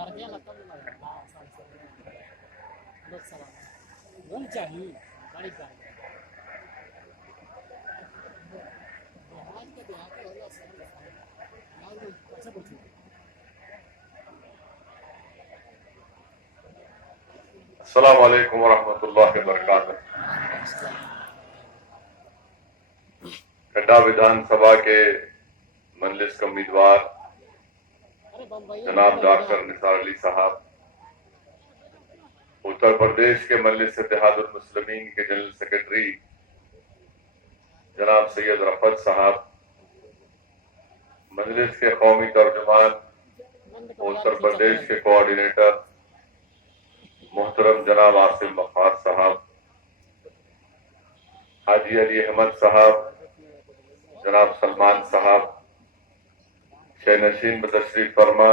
السلام علیکم ورحمۃ اللہ وبرکاتہ. کھڈا ودھان سبھا کے مجلس کے امیدوار جناب ڈاکٹر نثار علی صاحب، اتر پردیش کے مجلس اتحاد المسلمین کے جنرل سیکرٹری جناب سید رفعت صاحب، مجلس کے قومی ترجمان اتر پردیش کے کوآرڈینیٹر محترم جناب عاصم مختار صاحب، حاجی علی احمد صاحب، جناب سلمان صاحب، شہ نشین بتشریف فرما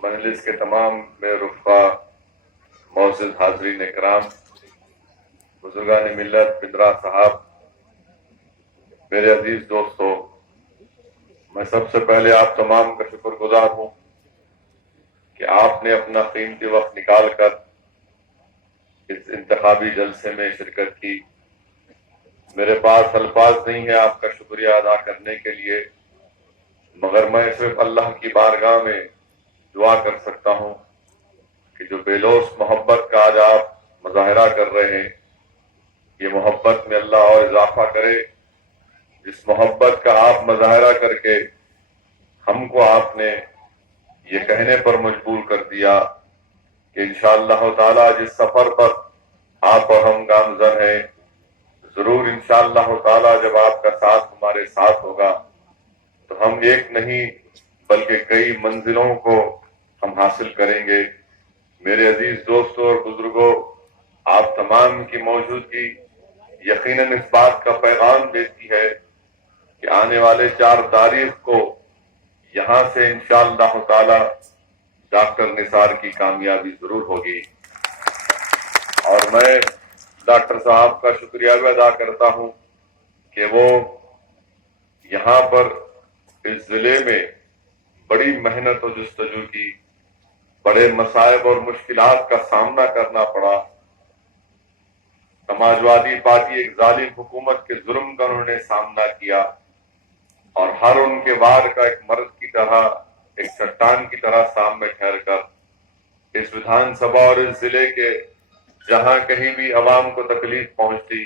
مجلس کے تمام میرے رفقا، معزز حاضرین اکرام، بزرگان ملت، بندرا صاحب، میرے عزیز دوستو، میں سب سے پہلے آپ تمام کا شکر گزار ہوں کہ آپ نے اپنا قیمتی وقت نکال کر اس انتخابی جلسے میں شرکت کی. میرے پاس الفاظ نہیں ہے آپ کا شکریہ ادا کرنے کے لیے، مگر میں صرف اللہ کی بارگاہ میں دعا کر سکتا ہوں کہ جو بے لوث محبت کا آج آپ مظاہرہ کر رہے ہیں، یہ محبت میں اللہ اور اضافہ کرے. جس محبت کا آپ مظاہرہ کر کے ہم کو آپ نے یہ کہنے پر مجبور کر دیا کہ انشاءاللہ تعالی جس سفر پر آپ اور ہم گامزن ہیں، ضرور انشاءاللہ تعالی جب آپ کا ساتھ ہمارے ساتھ ہوگا تو ہم ایک نہیں بلکہ کئی منزلوں کو ہم حاصل کریں گے. میرے عزیز دوستوں اور بزرگوں، آپ تمام کی موجودگی یقیناً اس بات کا پیغام دیتی ہے کہ آنے والے 4 تاریخ کو یہاں سے انشاءاللہ تعالی ڈاکٹر نثار کی کامیابی ضرور ہوگی. اور میں ڈاکٹر صاحب کا شکریہ بھی ادا کرتا ہوں کہ وہ یہاں پر اس ضلع میں بڑی محنت و جستجو کی، بڑے مصائب اور مشکلات کا سامنا کرنا پڑا. سماجوادی پارٹی ایک ظالم حکومت کے ظلم کا انہوں نے سامنا کیا، اور ہر ان کے وار کا ایک مرد کی طرح، ایک چٹان کی طرح سامنے ٹھہر کر اس ودھان سبھا اور اس ضلع کے جہاں کہیں بھی عوام کو تکلیف پہنچتی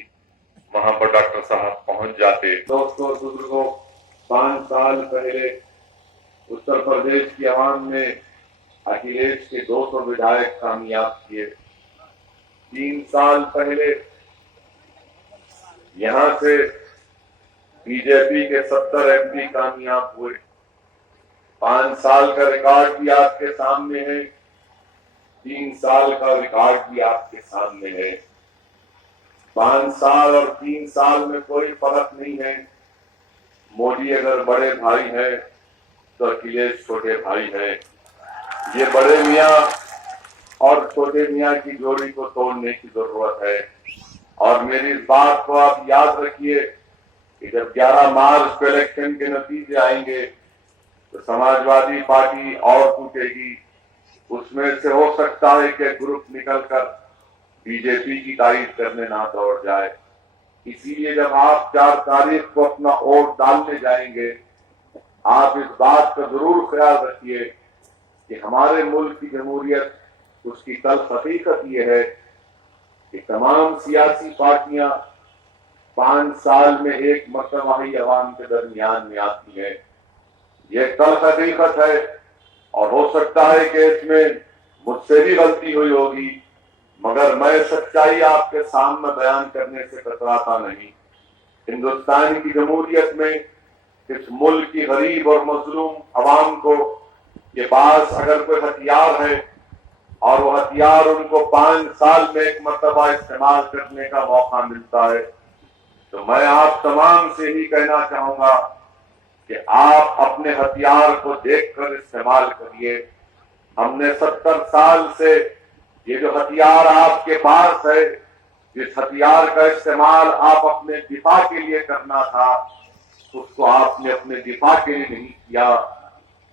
وہاں پر ڈاکٹر صاحب پہنچ جاتے. دوستوں بزرگوں، 5 سال پہلے اتر پردیش کی عوام نے اکھلیش کے 200 ودھائک کامیاب کیے. 3 سال پہلے یہاں سے بی جے پی کے 70 ایم پی کامیاب ہوئے. 5 سال کا ریکارڈ بھی آپ کے سامنے ہے، 3 سال کا ریکارڈ بھی آپ کے سامنے ہے. 5 سال اور 3 سال میں کوئی فرق نہیں ہے. مودی اگر بڑے بھائی ہیں تو اکھلیش چھوٹے بھائی ہیں. یہ بڑے میاں اور چھوٹے میاں کی جوڑی کو توڑنے کی ضرورت ہے. اور میری اس بات کو آپ یاد رکھیے کہ جب 11 مارچ کو الیکشن کے نتیجے آئیں گے تو سماجوادی پارٹی اور ٹوٹے گی. اس میں سے ہو سکتا ہے کہ گروپ نکل کر بی جے پی کی تعریف کرنے نہ دوڑ جائے. اسی لیے جب آپ 4 تاریخ کو اپنا ووٹ ڈالنے جائیں گے، آپ اس بات کا ضرور خیال رکھیے کہ ہمارے ملک کی جمہوریت، اس کی تلخ حقیقت یہ ہے کہ تمام سیاسی پارٹیاں 5 سال میں ایک مرتبہ ہی عوام کے درمیان میں آتی ہیں. یہ تلخ حقیقت ہے، اور ہو سکتا ہے کہ اس میں مجھ سے بھی غلطی ہوئی ہوگی، مگر میں سچائی آپ کے سامنے بیان کرنے سے کتراتا نہیں. ہندوستان کی جمہوریت میں اس ملک کی غریب اور مظلوم عوام کو کے پاس اگر کوئی ہتھیار ہے اور وہ ہتھیار ان کو 5 سال میں ایک مرتبہ استعمال کرنے کا موقع ملتا ہے تو میں آپ تمام سے ہی کہنا چاہوں گا کہ آپ اپنے ہتھیار کو دیکھ کر استعمال کریے. ہم نے 70 سال سے یہ جو ہتھیار آپ کے پاس ہے، جس ہتھیار کا استعمال آپ اپنے دفاع کے لیے کرنا تھا، اس کو آپ نے اپنے دفاع کے لیے نہیں کیا.